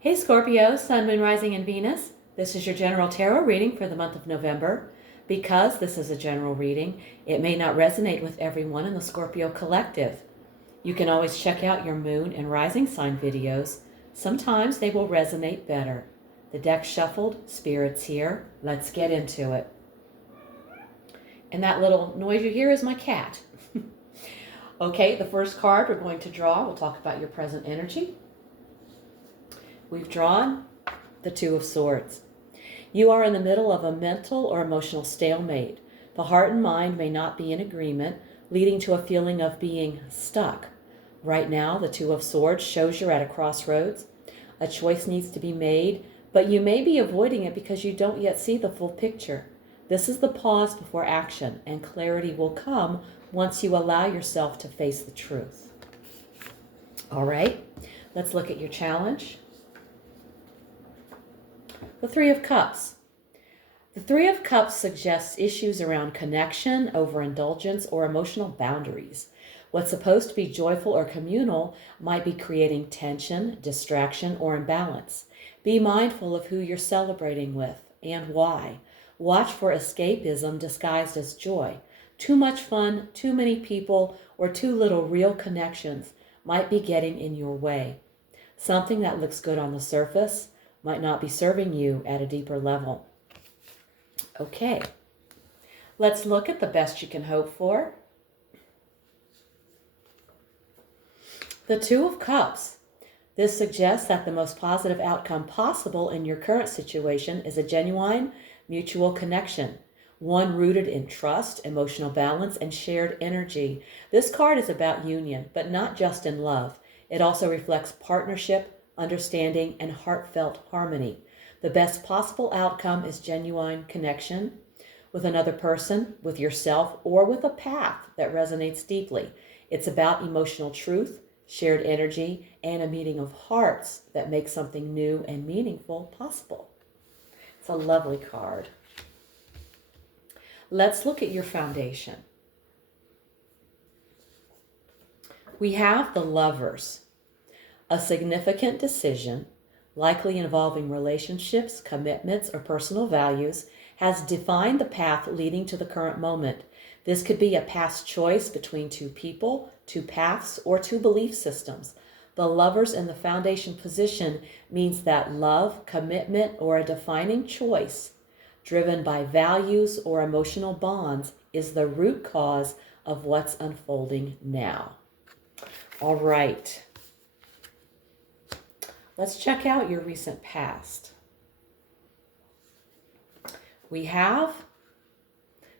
Hey Scorpio, Sun, Moon, Rising, and Venus. This is your general tarot reading for the month of November. Because this is a general reading, it may not resonate with everyone in the Scorpio collective. You can always check out your Moon and Rising sign videos. Sometimes they will resonate better. The deck shuffled, spirits here. Let's get into it. And that little noise you hear is my cat. Okay, the first card we're going to draw, we'll talk about your present energy. We've drawn the Two of Swords. You are in the middle of a mental or emotional stalemate. The heart and mind may not be in agreement, leading to a feeling of being stuck. Right now, the Two of Swords shows you're at a crossroads. A choice needs to be made, but you may be avoiding it because you don't yet see the full picture. This is the pause before action, and clarity will come once you allow yourself to face the truth. All right, let's look at your challenge. The Three of Cups. The Three of Cups suggests issues around connection, overindulgence, or emotional boundaries. What's supposed to be joyful or communal might be creating tension, distraction, or imbalance. Be mindful of who you're celebrating with and why. Watch for escapism disguised as joy. Too much fun, too many people, or too little real connections might be getting in your way. Something that looks good on the surface might not be serving you at a deeper level. Okay, let's look at the best you can hope for. The Two of Cups. This suggests that the most positive outcome possible in your current situation is a genuine mutual connection, one rooted in trust, emotional balance, and shared energy. This card is about union, but not just in love. It also reflects partnership, understanding, and heartfelt harmony. The best possible outcome is genuine connection with another person, with yourself, or with a path that resonates deeply. It's about emotional truth, shared energy, and a meeting of hearts that makes something new and meaningful possible. It's a lovely card. Let's look at your foundation. We have the Lovers. A significant decision, likely involving relationships, commitments, or personal values, has defined the path leading to the current moment. This could be a past choice between two people, two paths, or two belief systems. The Lovers in the foundation position means that love, commitment, or a defining choice driven by values or emotional bonds is the root cause of what's unfolding now. All right. Let's check out your recent past. We have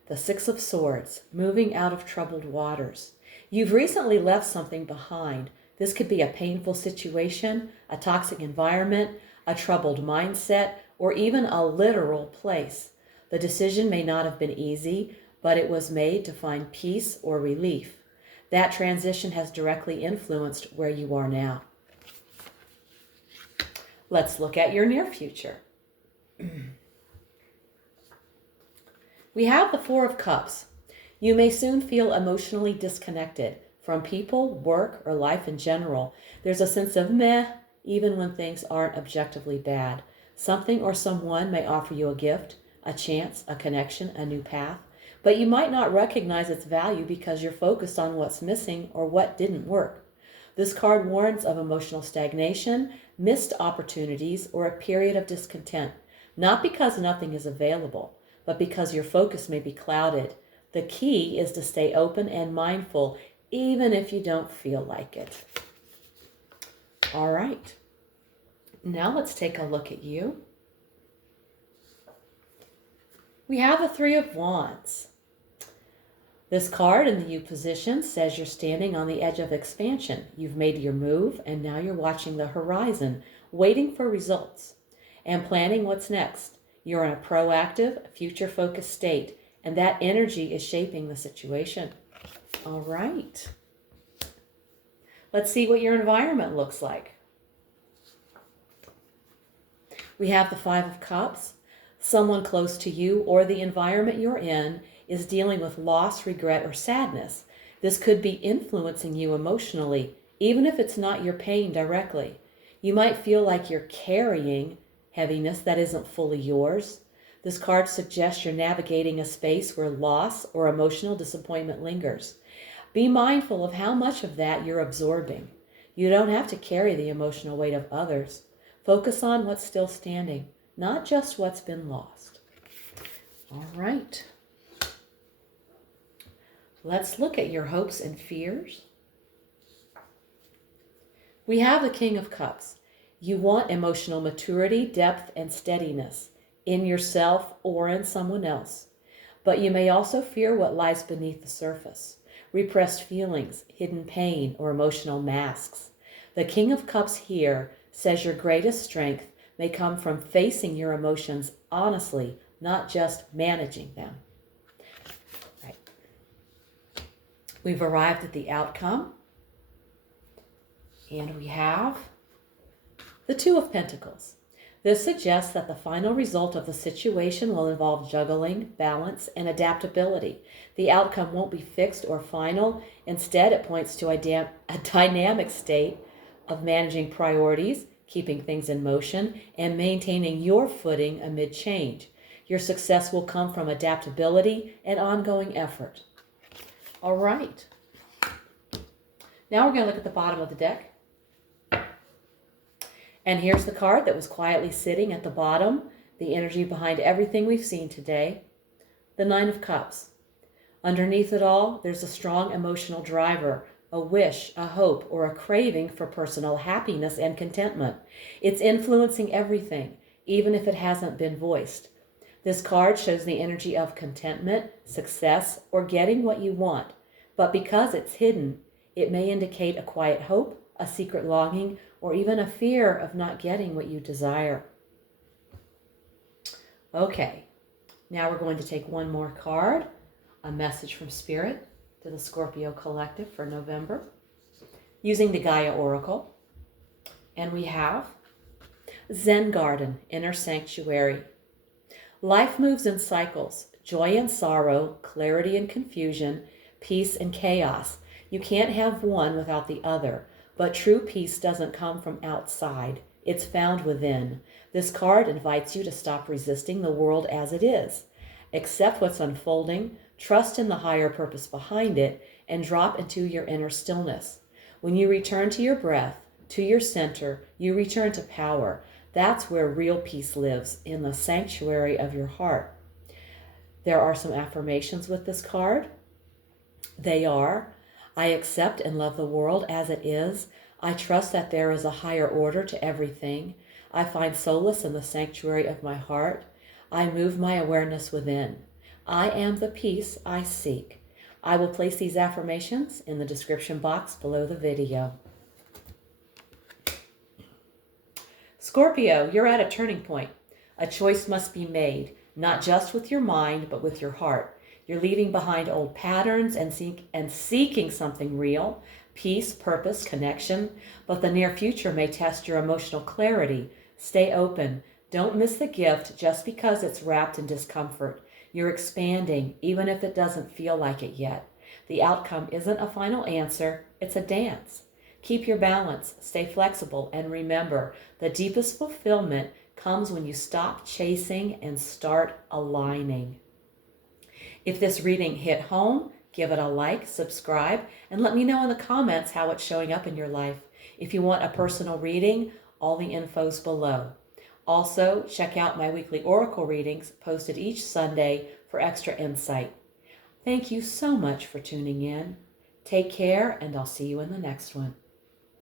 the Six of Swords, moving out of troubled waters. You've recently left something behind. This could be a painful situation, a toxic environment, a troubled mindset, or even a literal place. The decision may not have been easy, but it was made to find peace or relief. That transition has directly influenced where you are now. Let's look at your near future. We have the Four of Cups. You may soon feel emotionally disconnected from people, work, or life in general. There's a sense of meh, even when things aren't objectively bad. Something or someone may offer you a gift, a chance, a connection, a new path, but you might not recognize its value because you're focused on what's missing or what didn't work. This card warns of emotional stagnation, missed opportunities, or a period of discontent, not because nothing is available, but because your focus may be clouded. The key is to stay open and mindful, even if you don't feel like it. All right. Now let's take a look at you. We have the Three of Wands. This card in the U position says you're standing on the edge of expansion. You've made your move, and now you're watching the horizon, waiting for results and planning what's next. You're in a proactive, future-focused state, and that energy is shaping the situation. All right. Let's see what your environment looks like. We have the Five of Cups. Someone close to you or the environment you're in is dealing with loss, regret, or sadness. This could be influencing you emotionally, even if it's not your pain directly. You might feel like you're carrying heaviness that isn't fully yours. This card suggests you're navigating a space where loss or emotional disappointment lingers. Be mindful of how much of that you're absorbing. You don't have to carry the emotional weight of others. Focus on what's still standing, not just what's been lost. All right. Let's look at your hopes and fears. We have the King of Cups. You want emotional maturity, depth, and steadiness in yourself or in someone else. But you may also fear what lies beneath the surface. Repressed feelings, hidden pain, or emotional masks. The King of Cups here says your greatest strength may come from facing your emotions honestly, not just managing them. Right. We've arrived at the outcome, and we have the Two of Pentacles. This suggests that the final result of the situation will involve juggling, balance, and adaptability. The outcome won't be fixed or final. Instead, it points to a dynamic state of managing priorities, keeping things in motion, and maintaining your footing amid change. Your success will come from adaptability and ongoing effort. All right. Now we're going to look at the bottom of the deck. And here's the card that was quietly sitting at the bottom, the energy behind everything we've seen today, the Nine of Cups. Underneath it all, there's a strong emotional driver, a wish, a hope, or a craving for personal happiness and contentment. It's influencing everything, even if it hasn't been voiced. This card shows the energy of contentment, success, or getting what you want. But because it's hidden, it may indicate a quiet hope, a secret longing, or even a fear of not getting what you desire. Okay, now we're going to take one more card, a message from Spirit to the Scorpio Collective for November, using the Gaia Oracle. And we have Zen Garden, Inner Sanctuary. Life moves in cycles, joy and sorrow, clarity and confusion, peace and chaos. You can't have one without the other. But true peace doesn't come from outside. It's found within. This card invites you to stop resisting the world as it is. Accept what's unfolding, trust in the higher purpose behind it, and drop into your inner stillness. When you return to your breath, to your center, you return to power. That's where real peace lives, in the sanctuary of your heart. There are some affirmations with this card. They are: I accept and love the world as it is. I trust that there is a higher order to everything. I find solace in the sanctuary of my heart. I move my awareness within. I am the peace I seek. I will place these affirmations in the description box below the video. Scorpio, you're at a turning point. A choice must be made, not just with your mind, but with your heart. You're leaving behind old patterns and seeking something real, peace, purpose, connection. But the near future may test your emotional clarity. Stay open. Don't miss the gift just because it's wrapped in discomfort. You're expanding, even if it doesn't feel like it yet. The outcome isn't a final answer, it's a dance. Keep your balance, stay flexible, and remember, the deepest fulfillment comes when you stop chasing and start aligning. If this reading hit home, give it a like, subscribe, and let me know in the comments how it's showing up in your life. If you want a personal reading, all the info's below. Also, check out my weekly oracle readings posted each Sunday for extra insight. Thank you so much for tuning in. Take care, and I'll see you in the next one.